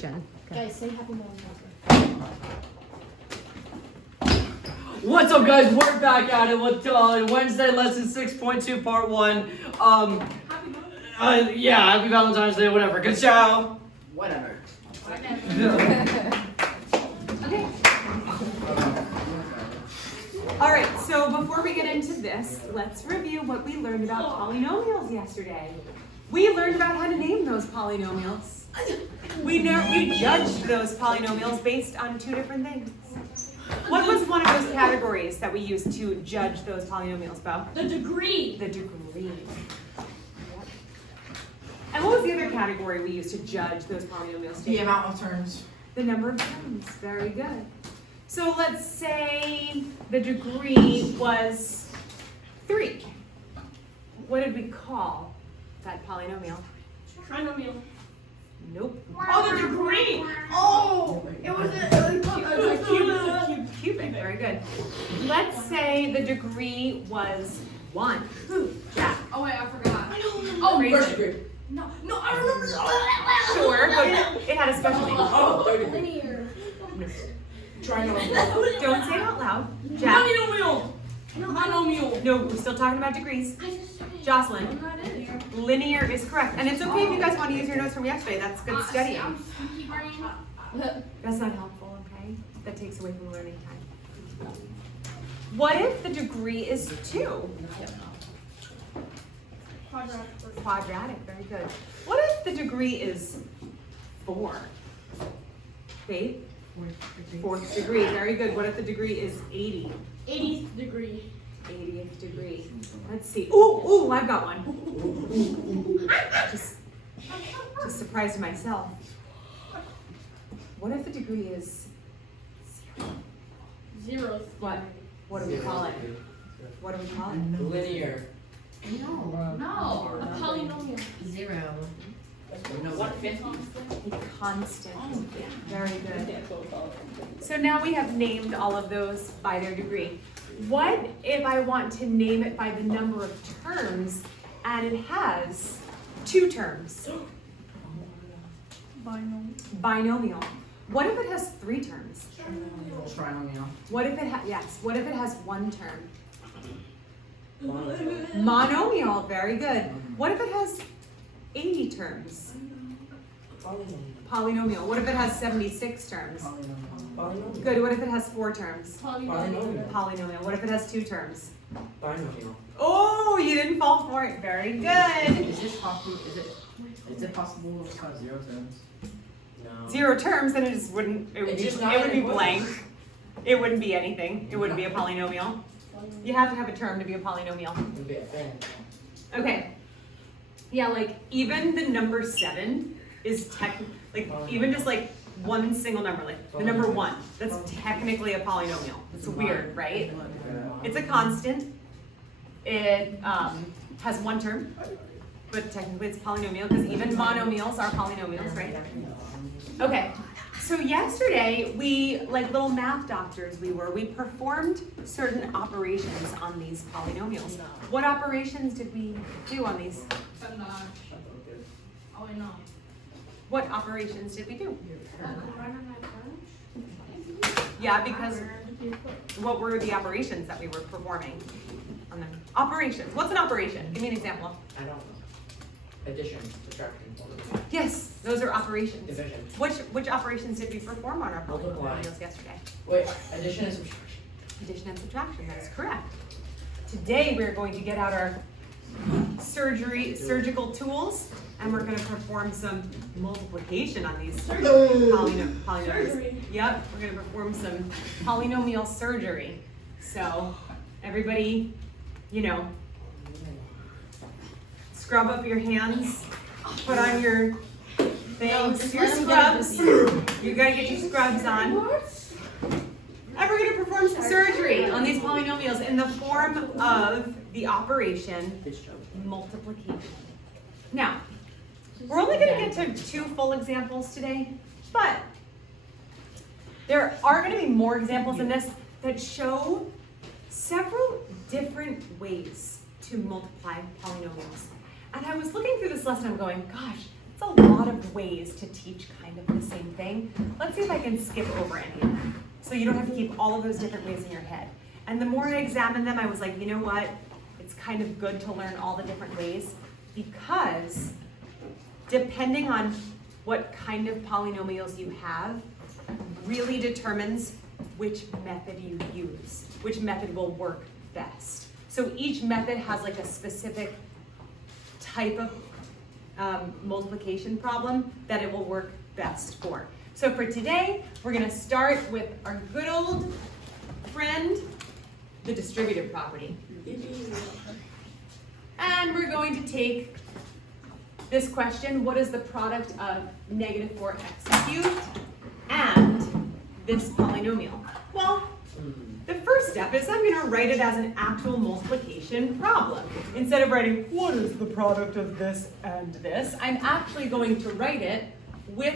Guys, say happy Valentine's Day. What's up, guys? We're back at it with Wednesday lesson 6.2 part 1. Happy Valentine's Day, whatever. Good ciao. Whatever. Okay. All right, so before we get into this, let's review what we learned about polynomials yesterday. We learned about how to name those polynomials. We judged those polynomials based on two different things. What was one of those categories that we used to judge those polynomials, Bo? The degree. The degree. Yep. And what was the other category we used to judge those polynomials? The amount of terms. The number of terms. Very good. So let's say the degree was 3. What did we call that polynomial? Trinomial. Nope. Oh, the degree. Oh, it was a Cubic. Very good. Let's say the degree was 1. Jack. Oh wait, I forgot. Oh, First degree. No, I remember. Sure, but it had a special name. Oh, third degree. Linear. Trinomial. Don't say it out loud. Jack. Monomial. Monomial. No, we're still talking about degrees. Jocelyn. Linear is correct. And it's okay if you guys want to use your notes from yesterday. That's good studying. That's not helpful, okay? That takes away from learning time. What if the degree is 2? Quadratic, very good. What if the degree is 4? Faith? 4th degree, very good. What if the degree is 80? 80th degree. 80th degree. Let's see. Ooh, I've got one. Just surprised myself. What if the degree is 0th. What do we call it? What do we call it? Linear. No, a polynomial. 0. No, 150. A constant. Very good. So now we have named all of those by their degree. What if I want to name it by the number of terms and it has 2 terms? Binomial. What if it has 3 terms? Trinomial. What if it what if it has 1 term? Monomial, very good. What if it has 80 terms? Polynomial. What if it has 76 terms? Good. What if it has 4 terms? Polynomial. What if it has 2 terms? Binomial. Oh, you didn't fall for it. Very good. Is it possible to have 0 terms? No. 0 terms, then it wouldn't be blank. It wouldn't be anything. It wouldn't be a polynomial. You have to have a term to be a polynomial. It would be a thing. Okay. Yeah, like even the number 7 is even just like one single number, like the number 1. That's technically a polynomial. It's weird, right? It's a constant. It has 1 term, but technically it's polynomial because even monomials are polynomials, right? Okay. So yesterday, we, like little math doctors we performed certain operations on these polynomials. What operations did we do on these? Oh, wait, no. What operations did we do? Yeah, because what were the operations that we were performing on them? Operations. What's an operation? Give me an example. I don't know. Addition, subtraction, multiplication. Yes, those are operations. Division. Which operations did we perform on our Multiply. polynomials yesterday? Wait, addition and subtraction. Addition and subtraction, that is correct. Today we're going to get out our surgical tools and we're going to perform some multiplication on these polynomials. Surgery. Yep, we're going to perform some polynomial surgery. So everybody, scrub up your hands, put on your things, your scrubs. You gotta get your scrubs on. And we're gonna perform some surgery on these polynomials in the form of the operation multiplication. Now, we're only gonna get to 2 full examples today, but there are gonna be more examples in this that show several different ways to multiply polynomials. And I was looking through this lesson, I'm going, gosh, It's a lot of ways to teach kind of the same thing. Let's see if I can skip over any of them. So you don't have to keep all of those different ways in your head. And the more I examined them, I was like, you know what? It's kind of good to learn all the different ways because depending on what kind of polynomials you have really determines which method you use, which method will work best. So each method has like a specific type of multiplication problem that it will work best for. So for today, we're gonna start with our good old friend, the distributive property. And we're going to take this question, what is the product of negative 4x cubed and this polynomial? Well, the first step is I'm gonna write it as an actual multiplication problem. Instead of writing, what is the product of this and this, I'm actually going to write it with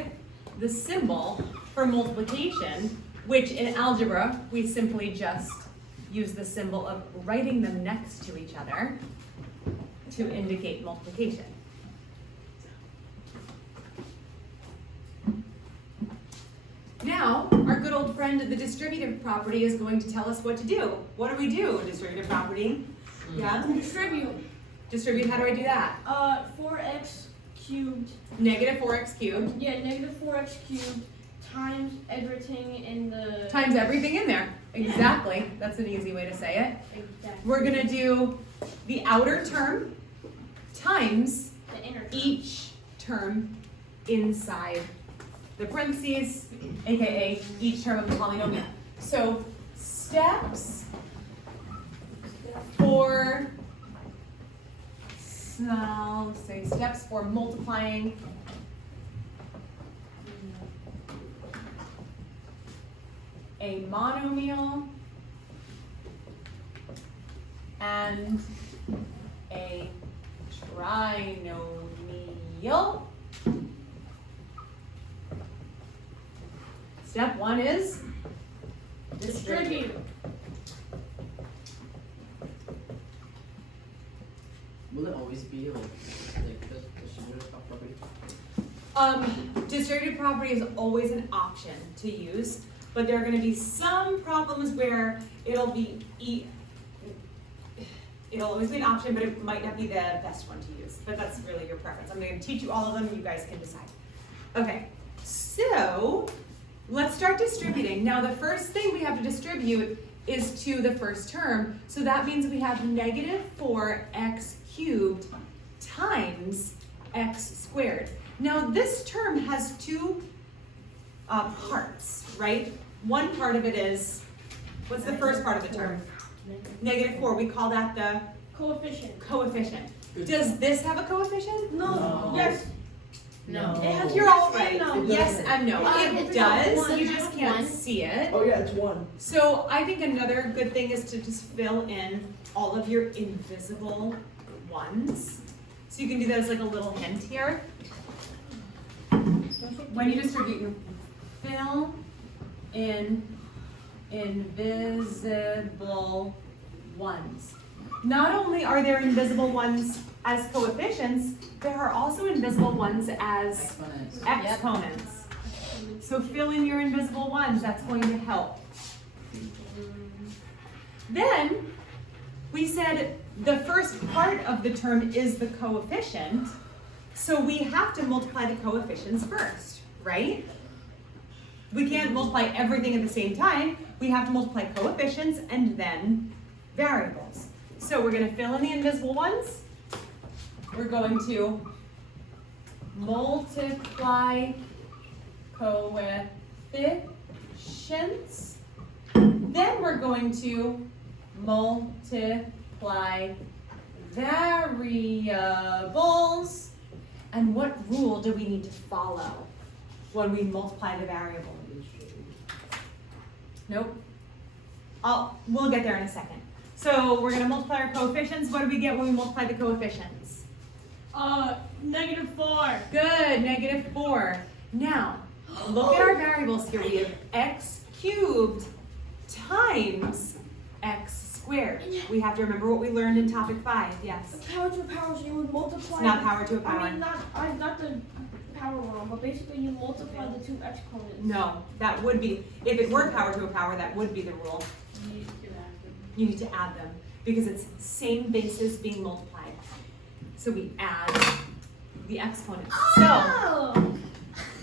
the symbol for multiplication, which in algebra, we simply just use the symbol of writing them next to each other to indicate multiplication. Now, our good old friend, the distributive property, is going to tell us what to do. What do we do, distributive property? Yeah? Distribute. Distribute, how do I do that? 4x cubed. Negative 4x cubed. Yeah, negative 4x cubed times everything in the... Times everything in there. Exactly. That's an easy way to say it. Exactly. We're going to do the outer term times The inner term. each term inside the parentheses, aka each term of the polynomial. So steps for, I'll say steps for multiplying a monomial and a trinomial. Step one is distribute. Will it always be like the distributive property? Distributive property is always an option to use, but there are going to be some problems where it'll always be an option, but it might not be the best one to use. But that's really your preference. I'm going to teach you all of them, and you guys can decide. Okay, so let's start distributing. Now the first thing we have to distribute is to the first term. So that means we have negative 4x cubed times x squared. Now this term has two parts, right? One part of it is, what's the first part of the term? Negative 4. We call that the Coefficient. coefficient. Does this have a coefficient? No. Yes. No. It has You're all yes right. and no. Yes and no. It It's does, one. you just can't see it. Oh yeah, it's 1. So I think another good thing is to just fill in all of your invisible ones. So you can do that as like a little hint here. When you distribute, you fill in invisible ones. Not only are there invisible ones as coefficients, there are also invisible ones as Exponents. exponents. So fill in your invisible ones, that's going to help. Then, we said the first part of the term is the coefficient, so we have to multiply the coefficients first, right? We can't multiply everything at the same time. We have to multiply coefficients and then variables. So we're going to fill in the invisible ones. We're going to multiply coefficients. Then we're going to multiply variables. And what rule do we need to follow when we multiply the variable? Nope. We'll get there in a second. So we're going to multiply our coefficients. What do we get when we multiply the coefficients? Negative 4. Good, negative 4. Now, look at our variables here. We have x cubed times x squared. We have to remember what we learned in topic 5. Yes. Power to a power, so you would multiply. It's not power to a power. I mean, not the power wrong, but basically you multiply the two exponents. No, that would be, if it were power to a power, that would be the rule. You need to add them because it's same basis being multiplied. So we add the exponents. So Oh!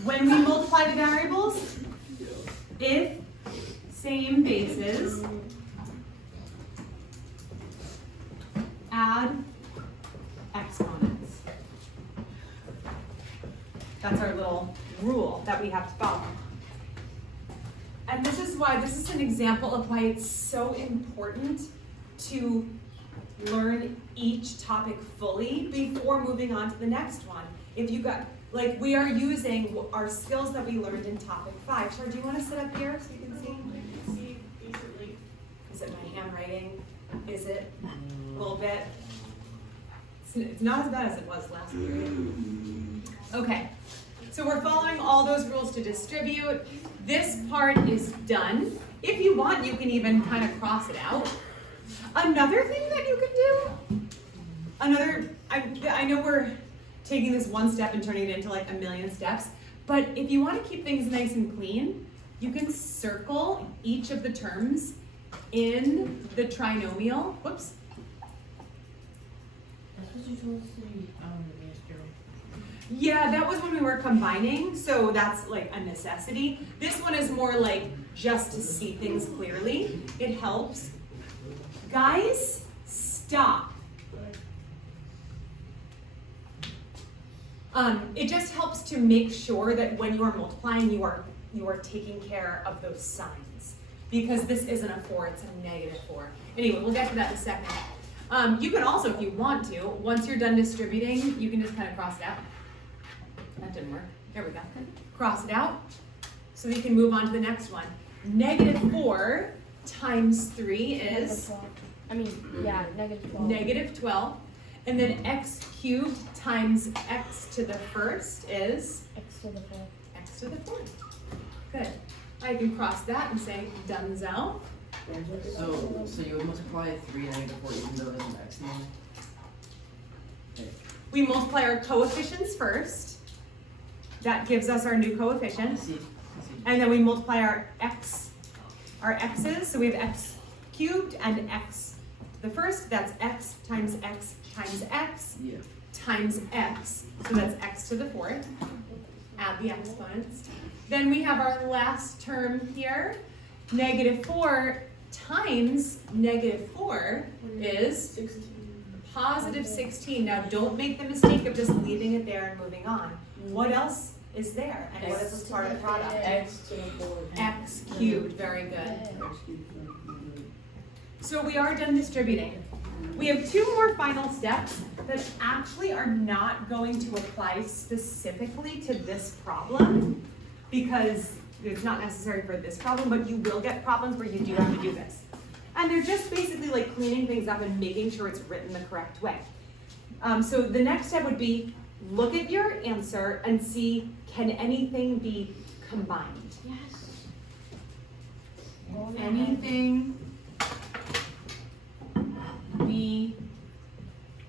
when we multiply the variables, if same bases, add exponents. That's our little rule that we have to follow. And this is an example of why it's so important to learn each topic fully before moving on to the next one. If you got, like, we are using our skills that we learned in topic 5. Char, do you want to sit up here so you can see? Is it my handwriting? Is it a little bit? It's not as bad as it was last period. Okay, so we're following all those rules to distribute. This part is done. If you want, you can even kind of cross it out. Another thing that you could do, I know we're taking this one step and turning it into like a million steps, but if you want to keep things nice and clean, you can circle each of the terms in the trinomial. Whoops. That's what you told us to do yesterday. Yeah, that was when we were combining, so that's like a necessity. This one is more like just to see things clearly. It helps. Guys, stop. It just helps to make sure that when you are multiplying, you are taking care of those signs. Because this isn't a 4, it's a -4. Anyway, we'll get to that in a second. You can also, if you want to, once you're done distributing, you can just kind of cross it out. That didn't work. There we go. Cross it out. So you can move on to the next one. -4 times 3 is -12. And then x cubed times x to the first is X to the 4. x to the 4th. Good. I can cross that and say donezo. So you would multiply 3 and -4 even though there's an x in there? Okay. We multiply our coefficients first. That gives us our new I coefficient. see. And then we multiply our x's. So we have x cubed and x to the first. That's x times x times x Yeah. times x. So that's x to the 4th. Add the exponents. Then we have our last term here. -4 times -4 is positive 16. Now don't make the mistake of just leaving it there and moving on. What else is there? And what is part of the product? X to the 4. X cubed, very good. So we are done distributing. We have 2 more final steps that actually are not going to apply specifically to this problem because it's not necessary for this problem, but you will get problems where you do have to do this. And they're just basically like cleaning things up and making sure it's written the correct way. So the next step would be look at your answer and see, can anything be combined? Yes. Anything be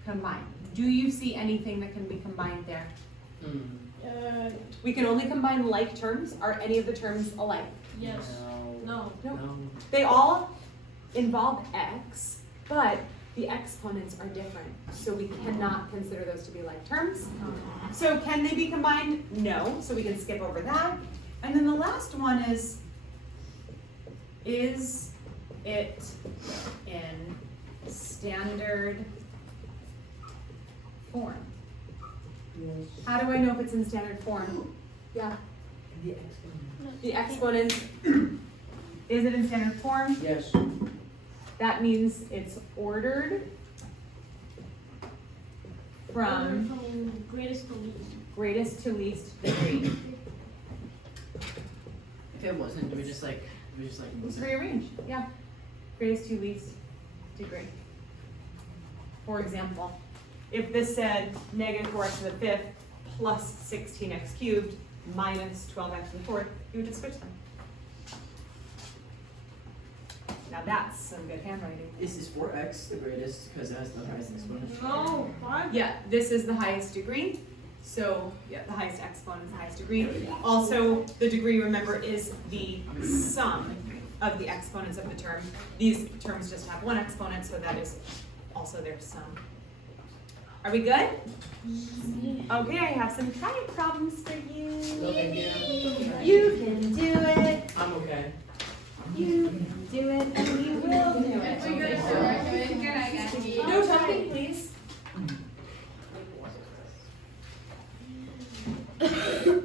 combined? Do you see anything that can be combined there? We can only combine like terms. Are any of the terms alike? Yes. No. No. No. They all involve x, but the exponents are different, so we cannot consider those to be like terms. So can they be combined? No, so we can skip over that. And then the last one is it in standard form? How do I know if it's in standard form? Yeah. The exponent. The exponent, is it in standard form? Yes. That means it's ordered from greatest to least. greatest to least degree. If it wasn't, we just like It's rearranged, yeah. Greatest to least degree. For example, if this said -4x to the 5th plus 16x cubed minus 12x to the 4th, you would just switch them. Now that's some good handwriting. Is 4x the greatest because it has the highest exponent? No, 5. Yeah, this is the highest degree. So, yeah, the highest exponent is the highest degree. Also, the degree, remember, is the sum of the exponents of the term. These terms just have one exponent, so that is also their sum. Are we good? Okay, I have some try problems for you. You can do it. I'm okay. You can do it, and you will do it. No talking, please.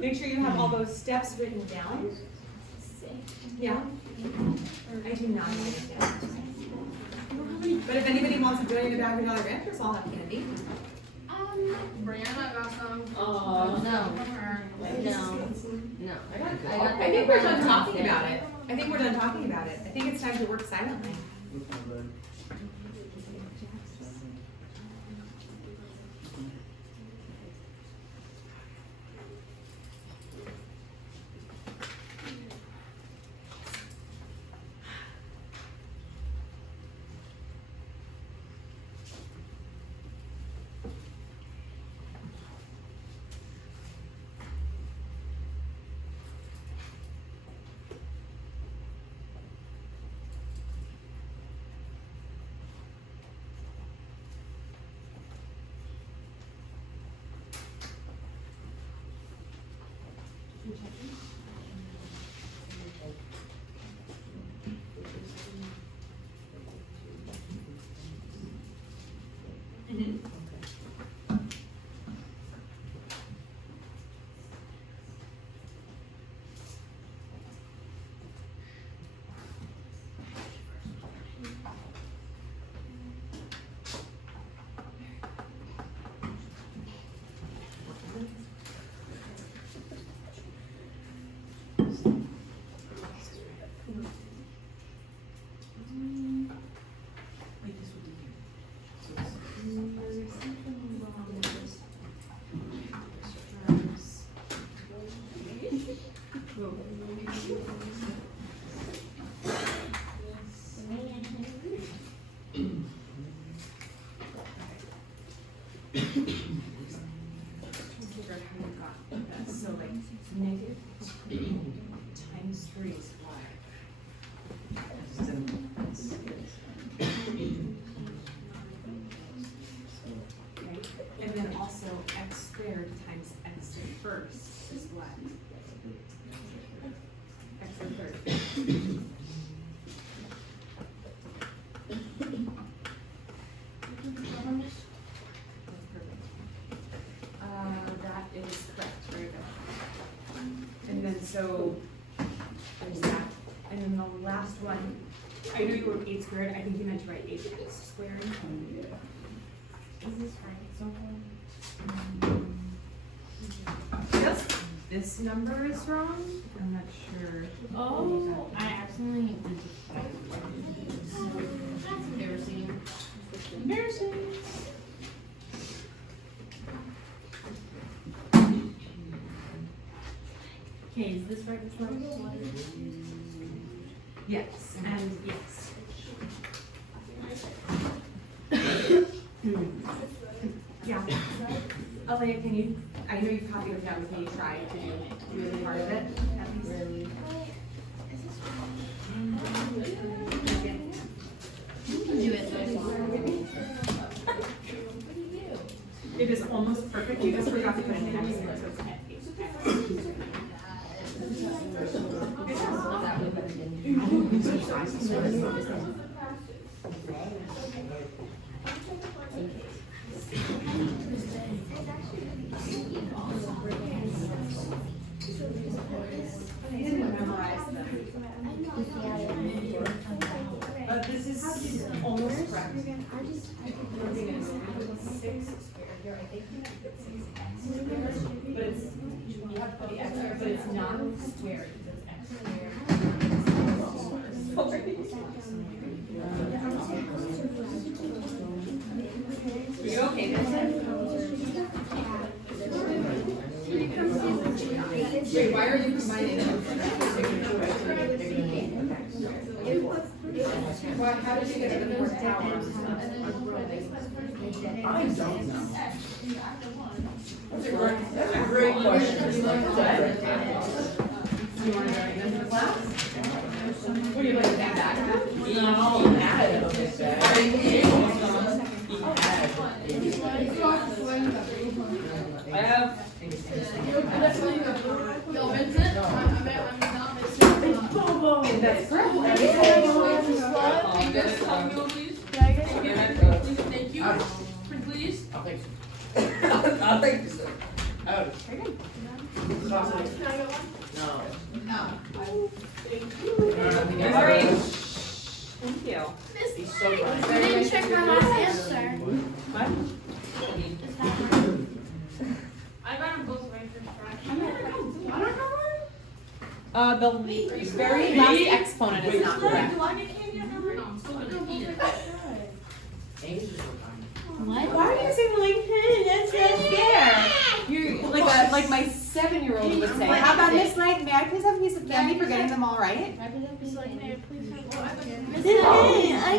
Make sure you have all those steps written down. Yeah. I do not write it down. But if anybody wants to join in the back of the other answers, I'll have candy. Brianna got some. No. I think we're done talking about it. I think we're done talking about it. I think it's time to work silently. So like negative 2 times 3 is what? Okay. And then also x squared times x to the first is what? X to the third. That is correct, very good. And then so, there's that. And then the last one, I know you wrote 8 squared, I think you meant to write 8x squared. Is this right? Just this number is wrong? I'm not sure. Oh, I accidentally embarrassing. Embarrassing. Okay, is this right? This number? Yes, and yes. Yeah. Alea, can you, I know you copied it down with me, try to do the part of it, at least. Really? Do it. It is almost perfect, you just forgot to put an X in it, so it's X. I didn't memorize them. This is almost correct. 6 squared here, I think you have to put 6x squared, but it's, you have to put the x here, but it's not squared, it says x squared. Are you okay, Vincent? Wait, why are you combining them? Why, how did you get to the fourth tower? I don't know. That's a great question. You want to write them for class? What do you like to think back? No, he had it on his bag. I have. Yo, Vincent, I met when That's correct. Thank you. Please. I'll take some. I'll take this. Oh. Very good. No. All right. Thank you. He's so You funny. didn't check my last answer. What? I got them both right first try. I don't know. The very last exponent is not correct. Do I get candy? I never know. I'm still gonna eat it. Ames is so funny. What? Why are you saying like, hey, that's not fair? You're like my 7-year-old would say. How about Miss Knight? May I please have a piece of candy for getting them all right? I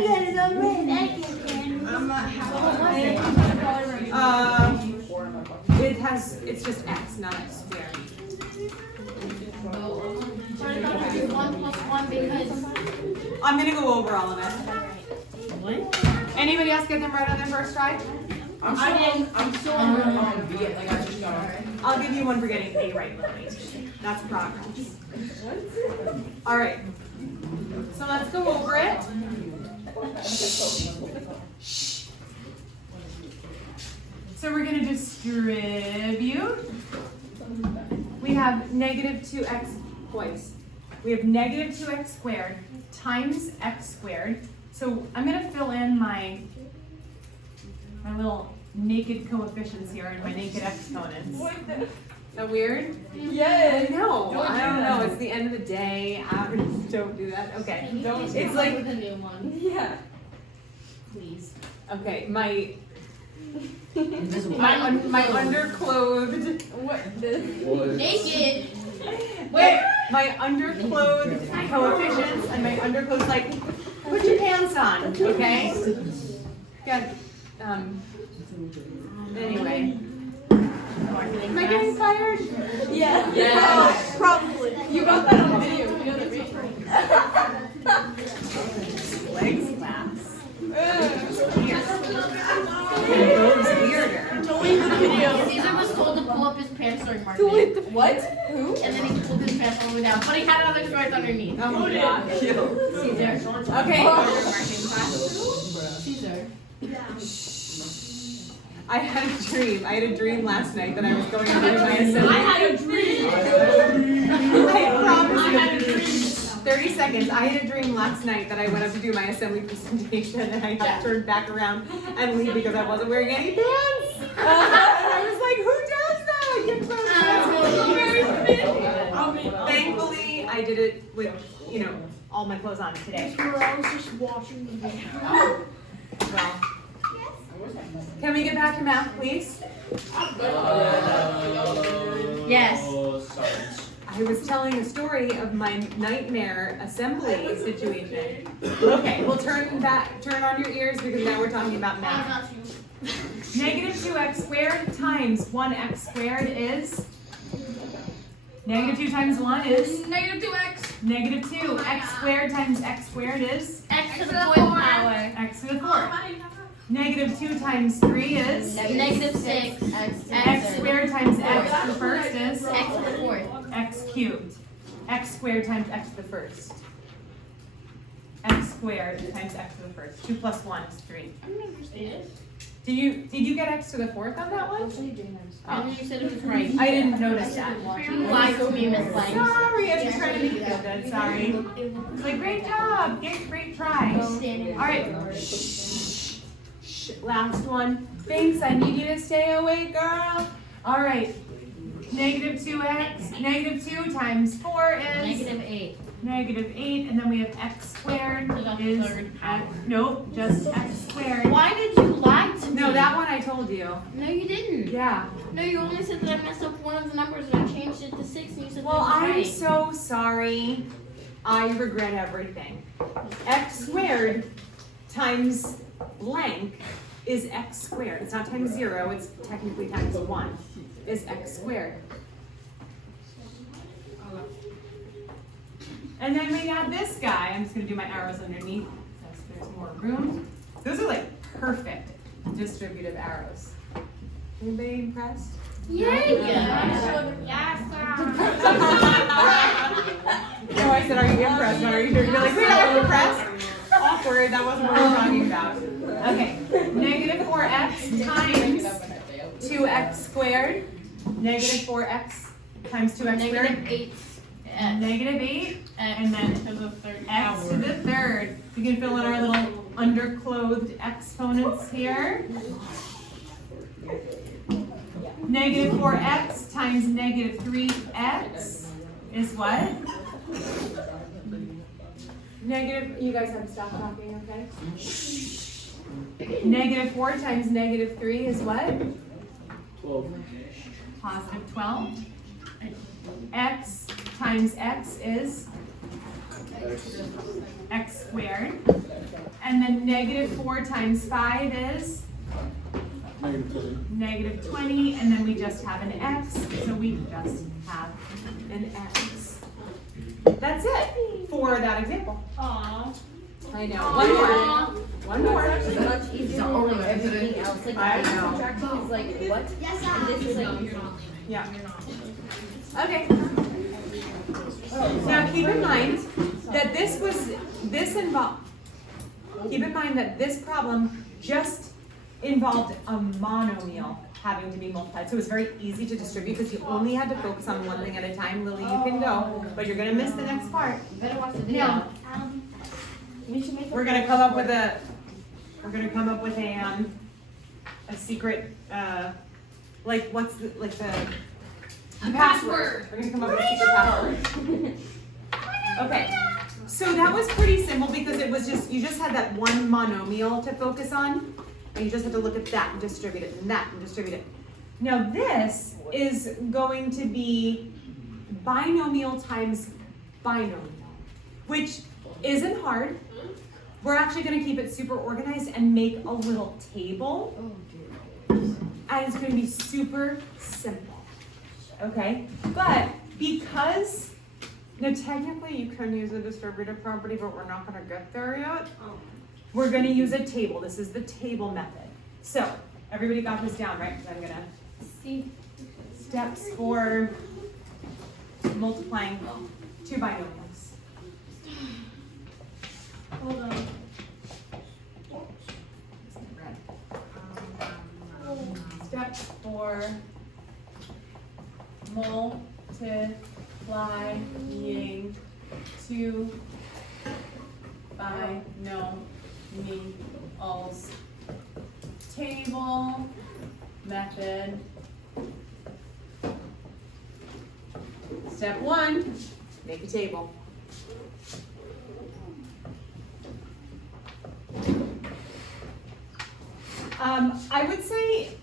got it all right. I'm not It's just x, not x squared. I'm gonna do 1 plus 1 because I'm gonna go over all of it. What? Anybody else get them right on their first try? I'm still on B. Like I just got. I'll give you one for getting A right, Lily. That's progress. All right. So let's go over it. So we're gonna distribute. We have negative 2x twice. We have negative 2x squared times x squared. So I'm gonna fill in my little naked coefficients here and my naked exponents. Is that weird? yes. I know. Don't I do don't that. know. It's the end of the day. Don't do that. Okay. It's like- with a new one, Yeah. please. Okay. My Invisible. my underclothed. Naked. Wait. My underclothed coefficients and my underclothed, like, put your pants on, okay? Got anyway. Am I getting fired? Yeah. Yes. Probably. You got that on video. You know the reach. Legs class. Delete the video. Caesar was told to pull up his pants during marketing. Delete the what? Who? And then he pulled his pants all the way down, but he had other shorts underneath. Oh my god. Caesar. Okay. Marketing class. Caesar. I had a dream. I had a dream last night that I was going to do my assembly. I had a dream. I promise I you. had a dream. 30 seconds. I had a dream last night that I went up to do my assembly presentation and I had to turn back around and leave because I wasn't wearing any pants. And I was like, who does that? Thankfully, I did it with, all my clothes on today. I was just watching the video. Well, can we get back to math, please? Yes. I was telling a story of my nightmare assembly situation. Okay, we'll turn on your ears because now we're talking about math. Negative 2x squared times 1x squared is? Negative 2 times 1 is? Negative 2x. Negative 2. X squared times x squared is? X to the 4th power. X to the 4th. Negative 2 times 3 is? Negative 6. X squared times x to the first is? X to the 4th. X cubed. X squared times x to the first. X squared times x to the first. 2 plus 1 is 3. I don't understand. Did you get x to the 4th on that one? And you said it was right. I didn't notice that. You lied to me, Miss Lang. Sorry, I was just trying to make you feel good. Sorry. It's like, great job. Great try. All right. Shh. Last one. Thanks. I need you to stay awake, girl. All right. Negative 2x. Negative 2 times 4 is? Negative 8. Negative 8. And then we have x squared So that's is third x. Nope, just x squared. Why did you lie to me? No, that one I told you. No, you didn't. Yeah. No, you only said that I messed up one of the numbers and I changed it to 6 and you said Well, that was I'm right. so sorry. I regret everything. X squared times blank is x squared. It's not times 0, it's technically times 1, is x squared. And then we got this guy. I'm just going to do my arrows underneath so there's more room. Those are like perfect distributive arrows. Anybody impressed? Yeah. No, I said, are you impressed? Not are you sure? You're like, wait, I'm impressed. Awkward. That wasn't what we were talking about. Okay. Negative 4x times 2x squared. Negative 4x times 2x squared. Negative 8. And then x to the third. We can fill in our little underclothed exponents here. Negative 4x times negative 3x is what? Negative, you guys have to stop talking, okay? Negative 4 times negative 3 is what? 12. Positive 12. X times x is? X squared. And then negative 4 times 5 is? Negative 20, and then we just have an x, so we just have an x. That's it for that example. Aww. I know. One more. One more. It's much easier than everything else. Like, I know. subtraction is like, what? And this is like, Yeah. Okay. Now keep in mind that keep in mind that this problem just involved a monomial having to be multiplied. So it was very easy to distribute because you only had to focus on one thing at a time. Lily, you can go, but you're gonna miss the next part. you better watch the video. Now, We should make we're gonna come up with a secret, like what's the password. We're gonna come up with a secret password. Okay, so that was pretty simple because it was you just had that one monomial to focus on, and you just had to look at that and distribute it, and that and distribute it. Now this is going to be binomial times binomial, which isn't hard. We're actually gonna keep it super organized and make a little table, and it's gonna be super simple, okay? But because, now technically you can use a distributive property, but we're not gonna get there yet. We're gonna use a table. This is the table method. So, everybody got this down, right? Because I'm gonna see steps for multiplying two binomials. Hold on. Steps for multiplying two binomials. Table method. Step 1, make a table. I would say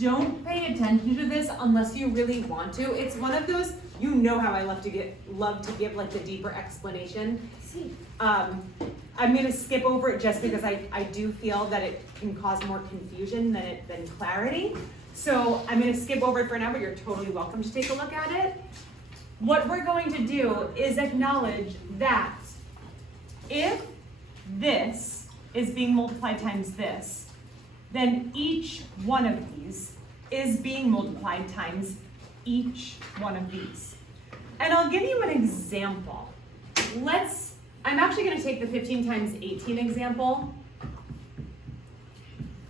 don't pay attention to this unless you really want to. It's one of those, you know how I love to give like the deeper explanation. I'm gonna skip over it just because I do feel that it can cause more confusion than clarity. So I'm gonna skip over it for now, but you're totally welcome to take a look at it. What we're going to do is acknowledge that if this is being multiplied times this, then each one of these is being multiplied times each one of these. And I'll give you an example. I'm actually gonna take the 15 times 18 example,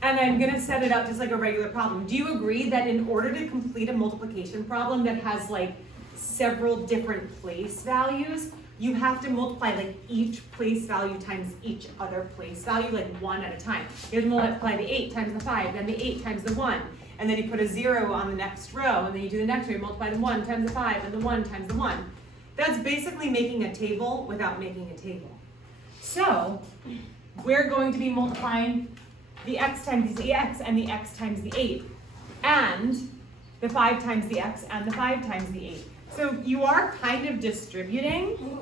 and I'm gonna set it up just like a regular problem. Do you agree that in order to complete a multiplication problem that has like several different place values, you have to multiply like each place value times each other place value, like one at a time. You have to multiply the 8 times the 5, then the 8 times the 1, and then you put a 0 on the next row, and then you do the next row, you multiply the 1 times the 5, and the 1 times the 1. That's basically making a table without making a table. So, we're going to be multiplying the x times the x and the x times the 8, and the 5 times the x and the 5 times the 8. So you are kind of distributing,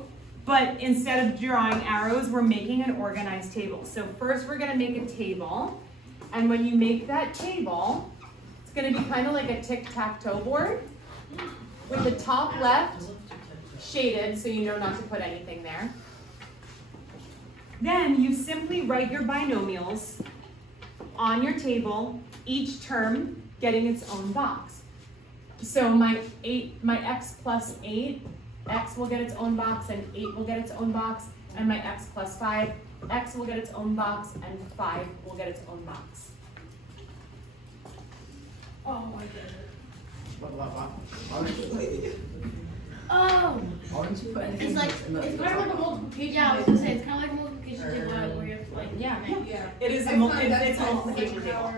but instead of drawing arrows, we're making an organized table. So first we're gonna make a table, And when you make that table, it's gonna be kind of like a tic-tac-toe board with the top left shaded so you know not to put anything there. Then you simply write your binomials on your table, each term getting its own box. So my x plus 8, x will get its own box and 8 will get its own box, and my x plus 5, x will get its own box and 5 will get its own box. Oh my goodness. Oh, Why don't you put anything it's like, in the it's kind of like a multiplication. Yeah, I was gonna say, it's kind of like a multiplication table where you have to like, Yeah. Yeah. It is a it's a multiplication table.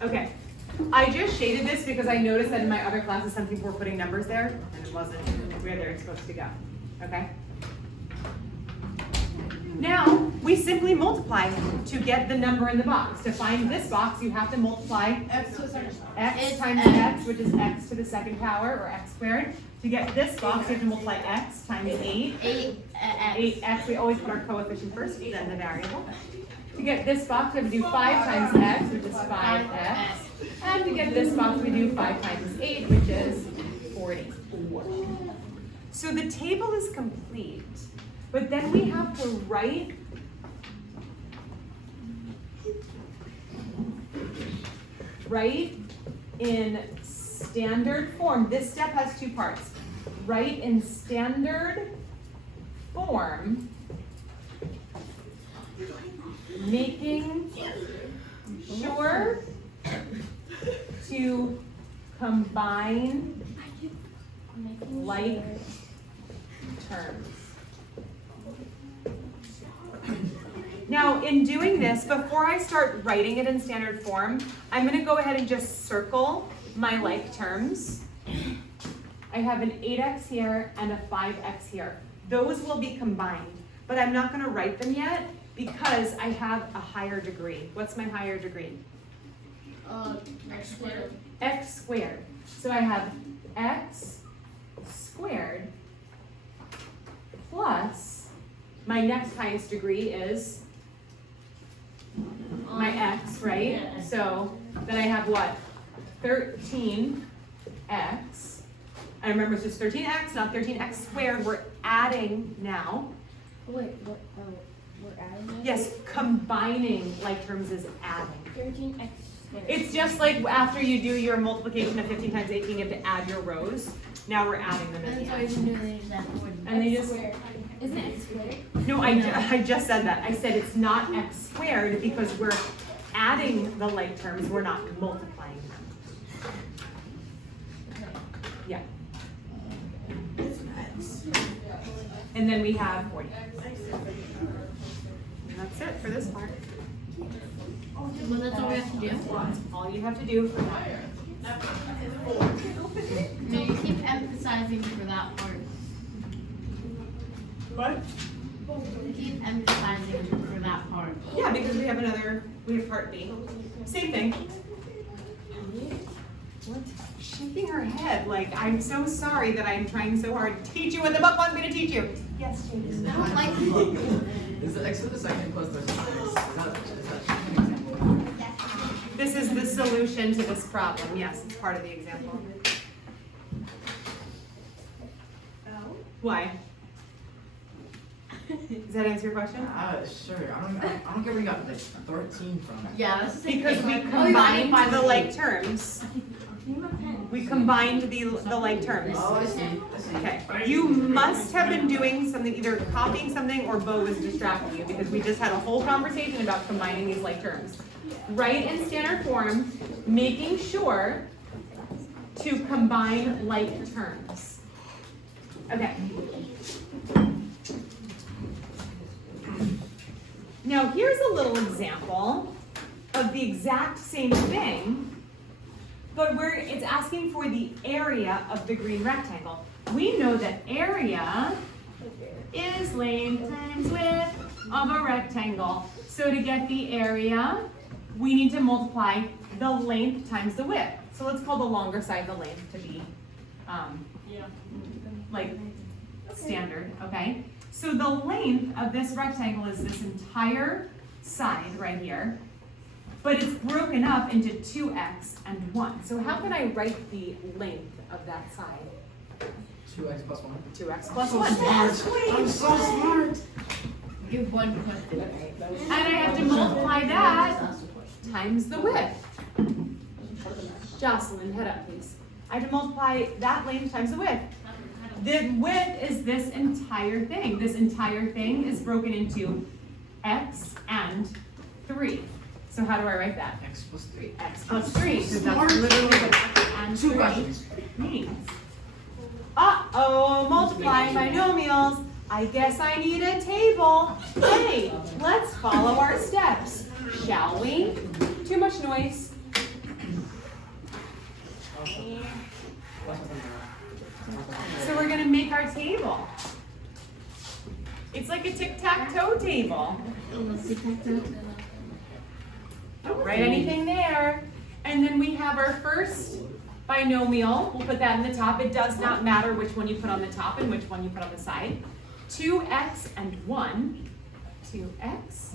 Okay, I just shaded this because I noticed that in my other classes some people were putting numbers there and it wasn't where they're supposed to go, okay? Now, we simply multiply to get the number in the box. To find this box, you have to multiply X to the second. x times x, which is x to the second power, or x squared. To get this box, you have to multiply x times 8. 8x, we always put our coefficient first, then the variable. To get this box, we have to do 5 times x, which is 5x. And to get this box, we do 5 times 8, which is 44. So the table is complete, but then we have to write in standard form. This step has 2 parts. Write in standard form, making sure to combine like terms. Now, in doing this, before I start writing it in standard form, I'm going to go ahead and just circle my like terms. I have an 8x here and a 5x here. Those will be combined, but I'm not going to write them yet because I have a higher degree. What's my higher degree? X squared. X squared. So I have x squared plus my next highest degree is my x, right? Yeah. So then I have what? 13x. And remember, it's just 13x, not 13x squared. We're adding now. Wait, what? Oh, we're adding it? Yes, combining like terms is adding. 13x squared. It's just like after you do your multiplication of 15 times 18, you have to add your rows. Now we're adding them in And the so end. you can do the example. And they just, Isn't it x squared? no, I just said that. I said it's not x squared because we're adding the like terms, we're not multiplying them. Yeah. And then we have 40. And that's it for this part. Well, that's all we have to do. That's all you have to do for that. No, you keep emphasizing for that part. What? Keep emphasizing for that part. Yeah, because we have part B. Same thing. What? Shaking her head like, I'm so sorry that I'm trying so hard to teach you what the book wants me to teach you. Yes, James. I don't like Is the x to the second plus the x? Is that an example? This is the solution to this problem. Yes, it's part of the example. Why? Does that answer your question? Sure. I don't get where you got the 13 from. Yeah, that's the same Because thing. we Oh, you got it combined by the like terms. We combined the like terms. Oh, I see. I see. Okay, you must have been doing something, either copying something or Bo was distracting you because we just had a whole conversation about combining these like terms. Write in standard form, making sure to combine like terms. Okay. Now here's a little example of the exact same thing, but where it's asking for the area of the green rectangle. We know that area is length times width of a rectangle. So to get the area, we need to multiply the length times the width. So let's call the longer side the length to be like standard, okay? So the length of this rectangle is this entire side right here. but it's broken up into 2x and 1. So how can I write the length of that side? 2x plus 1. 2x plus 1. I'm so smart. You have one question, right? And I have to multiply that times the width. Jocelyn, head up, please. I have to multiply that length times the width. The width is this entire thing. This entire thing is broken into x and 3. So how do I write that? X plus 3. X plus 3. So that's literally what x and 2 3 questions. means. Uh-oh, multiplying binomials. I guess I need a table. Hey, let's follow our steps, shall we? Too much noise. So we're gonna make our table. It's like a tic-tac-toe table. Don't write anything there. And then we have our first binomial. We'll put that in the top. It does not matter which one you put on the top and which one you put on the side. 2x and 1. 2x,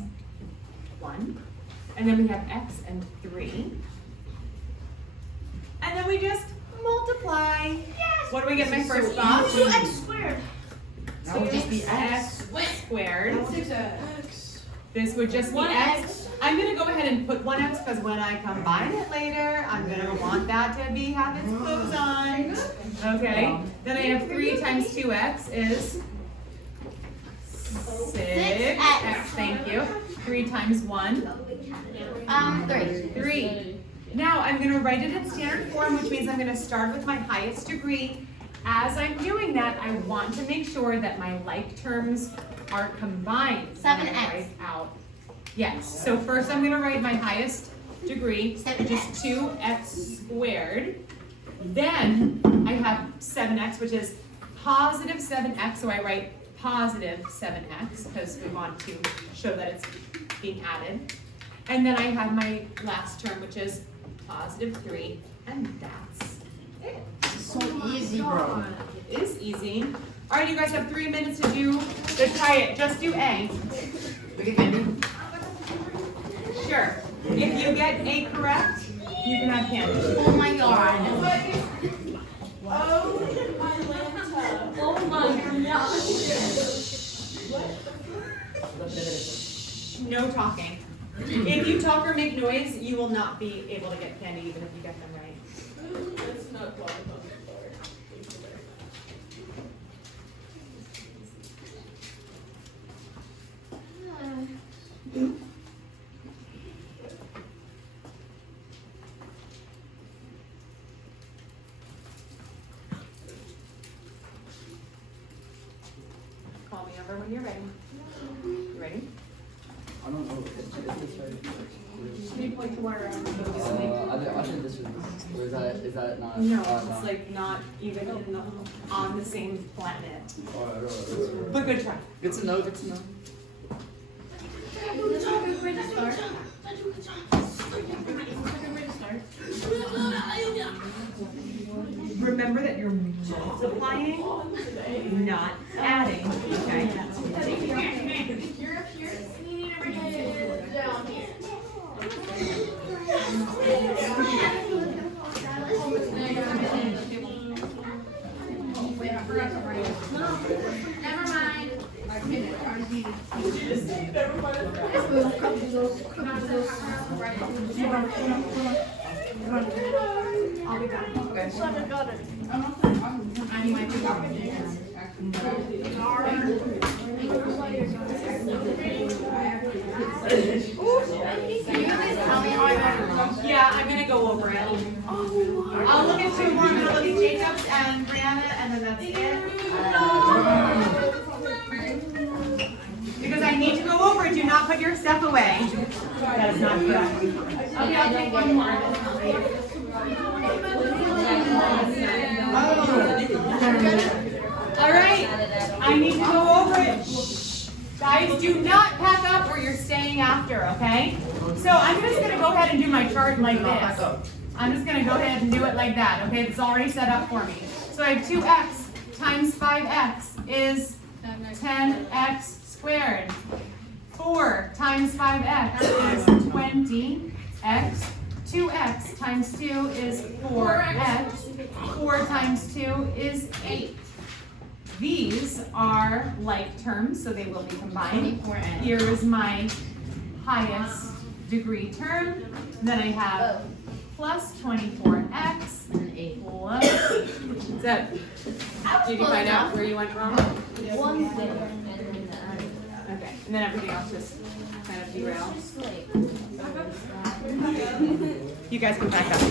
1. And then we have x and 3. And then we just multiply. Yes! What do we get in my first box? 2x squared. That would just be x. Squared. 6x. This would just be x. I'm gonna go ahead and put 1x because when I combine it later, I'm gonna want that to have its clothes on. Okay. Then I have 3 times 2x is 6x. Thank you. 3 times 1. 3. 3. Now I'm going to write it in standard form, which means I'm going to start with my highest degree. As I'm doing that, I want to make sure that my like terms are combined. 7x. Out. Yes. So first I'm going to write my highest degree, which is 2x squared. Then I have 7x, which is positive 7x. So I write positive 7x because we want to show that it's being added. And then I have my last term, which is positive 3, and that's it. So easy, bro. It is easy. All right, you guys have 3 minutes to do. Let's try it. Just do A. We get candy? Sure. If you get A correct, you can have candy. Oh my god. Oh my gosh. No talking. If you talk or make noise, you will not be able to get candy even if you get them right. That's not volleyball. Call me over when you're ready. You ready? I don't know. Can you point to where? I think this is that not? No, it's like not even in the, on the same planet. But good try. Good to know, good to know. That's a good way to start. Remember that you're multiplying, not adding, okay? You're up here. You need to bring it down here. Wait, I forgot to write it. Never mind. I'll be back. Okay. I might be Can you guys tell me how I got it? Yeah, I'm gonna go over it. I'll look at 2 more, I'm gonna look at Jacob's and Brianna, and then that's it. Because I need to go over it, do not put your stuff away. That is not correct. Okay, I'll take 1 more. All right, I need to go over it. Shh. Guys, do not pack up or you're staying after, okay? So I'm just gonna go ahead and do my chart like this. I'm just gonna go ahead and do it like that, okay? It's already set up for me. So I have 2x times 5x is 10x squared. 4 times 5x is 20x x. 2x times 2 is 4x. 4 times 2 is 8. These are like terms, so they will be combined. Here is my highest degree term. Then I have plus 24x plus 8. So, did you find out where you went wrong? One there. Okay, and then everything else just kind of derailed. You guys can back up.